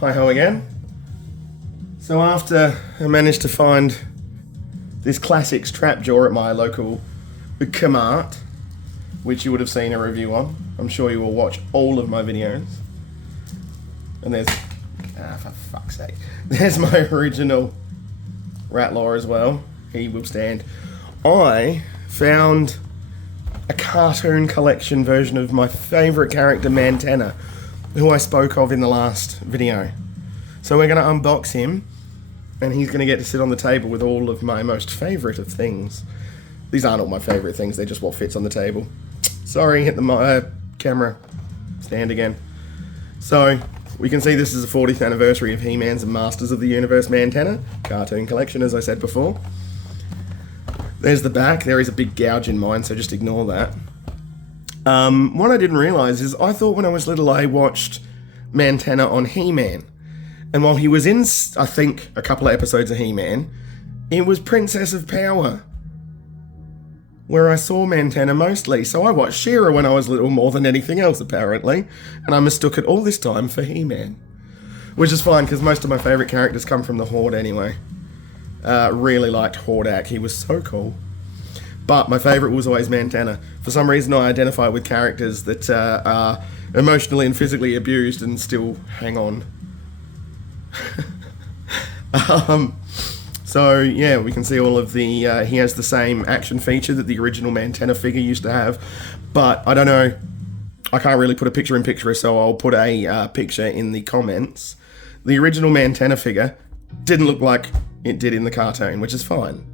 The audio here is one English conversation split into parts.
Hi-ho again. So after I managed to find this classics trapjaw at my local Kmart, which you would have seen a review on. I'm sure you will watch all of my videos. And there's, for fuck's sake, there's my original Ratlaw as well. He will stand. I found a cartoon collection version of my favourite character, Mantenna, who I spoke of in the last video. So we're going to unbox him, and he's going to get to sit on the table with all of my most favourite of things. These aren't all my favourite things, they're just what fits on the table. Sorry, hit the camera stand again. So, we can see this is the 40th anniversary of He-Man's and Masters of the Universe Mantenna cartoon collection, as I said before. There's the back. There is a big gouge in mine, so just ignore that. What I didn't realise is I thought when I was little I watched Mantenna on He-Man. And while he was in, I think, a couple of episodes of He-Man, it was Princess of Power where I saw Mantenna mostly. So I watched She-Ra when I was little more than anything else, apparently. And I mistook it all this time for He-Man. Which is fine, because most of my favourite characters come from the Horde anyway. Really liked Hordak. He was so cool. But my favourite was always Mantenna. For some reason I identify with characters that are emotionally and physically abused and still hang on. So yeah, we can see all of the, he has the same action feature that the original Mantenna figure used to have, but I don't know, I can't really put a picture in picture, so I'll put a picture in the comments. The original Mantenna figure didn't look like it did in the cartoon, which is fine.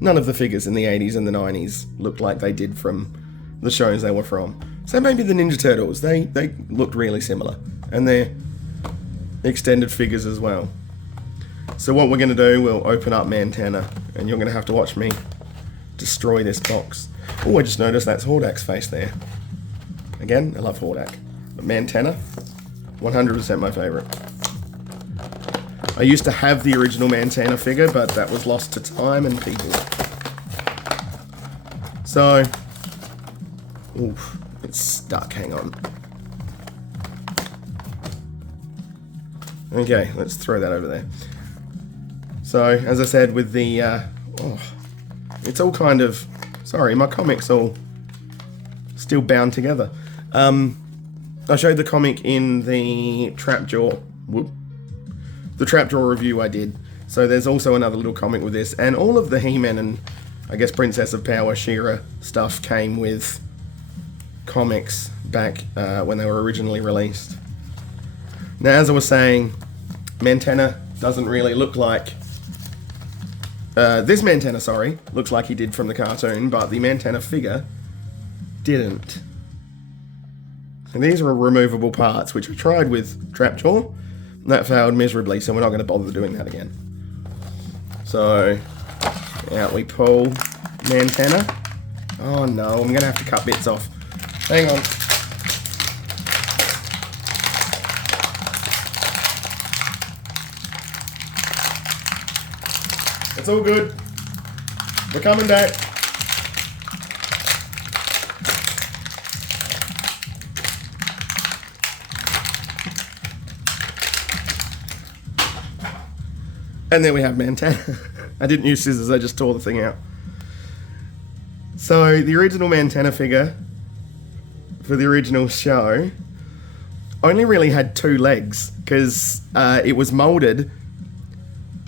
None of the figures in the 80s and the 90s looked like they did from the shows they were from. So maybe the Ninja Turtles, they looked really similar, and they're extended figures as well. So what we're going to do, we'll open up Mantenna, and you're going to have to watch me destroy this box. Oh, I just noticed that's Hordak's face there. Again, I love Hordak. But Mantenna, 100% my favourite. I used to have the original Mantenna figure, but that was lost to time and people. So, oof, it's stuck, hang on. Okay, let's throw that over there. So, as I said, with the, it's all kind of, sorry, my comic's all still bound together. I showed the comic in the Trapjaw, the Trapjaw review I did. So there's also another little comic with this, and all of the He-Man and, I guess, Princess of Power, She-Ra stuff came with comics back when they were originally released. Now, as I was saying, Mantenna doesn't really look like... this Mantenna, sorry, looks like he did from the cartoon, but the Mantenna figure didn't. And these are removable parts, which we tried with Trapjaw. That failed miserably, so we're not going to bother doing that again. So, out we pull Mantenna. Oh no, I'm going to have to cut bits off. Hang on. It's all good. We're coming back. And there we have Mantenna. I didn't use scissors, I just tore the thing out. So, the original Mantenna figure for the original show only really had 2 legs, because it was moulded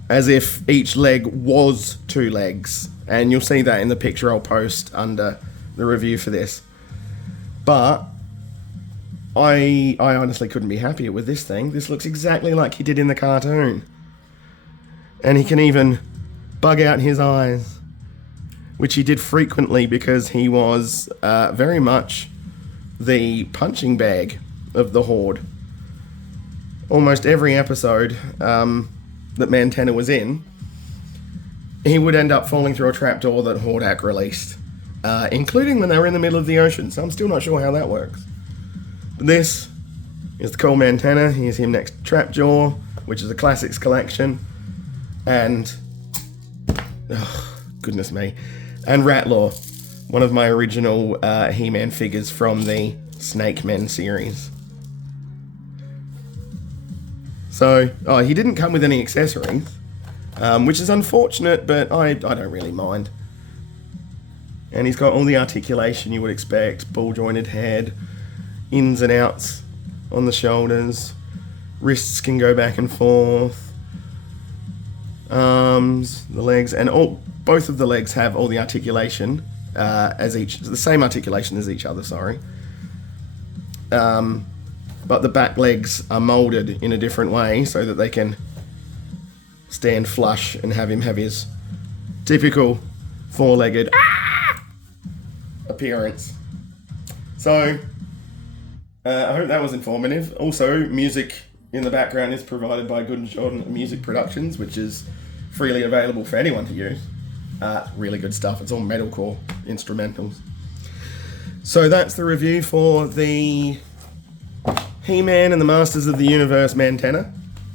as if each leg was 2 legs. And you'll see that in the picture I'll post under the review for this. But I honestly couldn't be happier with this thing. This looks exactly like he did in the cartoon. And he can even bug out his eyes, which he did frequently because he was very much the punching bag of the Horde. Almost every episode that Mantenna was in, he would end up falling through a trapdoor that Hordak released, including when they were in the middle of the ocean, so I'm still not sure how that works. But this is the cool Mantenna. Here's him next to Trapjaw, which is a classics collection. And, oh, goodness me, and Ratlaw, one of my original He-Man figures from the Snake Men series. So, he didn't come with any accessories, which is unfortunate, but I don't really mind. And he's got all the articulation you would expect, ball jointed head, ins and outs on the shoulders, wrists can go back and forth, arms, the legs, and both of the legs have all the articulation the same articulation as each other, sorry. But the back legs are molded in a different way so that they can stand flush and have him have his typical four-legged appearance. So, I hope that was informative. Also, music in the background is provided by Good and Jordan Music Productions, which is freely available for anyone to use. Really good stuff. It's all metalcore instrumentals. So that's the review for the He-Man and the Masters of the Universe Mantenna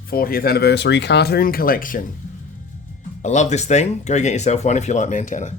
40th Anniversary Cartoon Collection. I love this thing. Go get yourself one if you like Mantenna.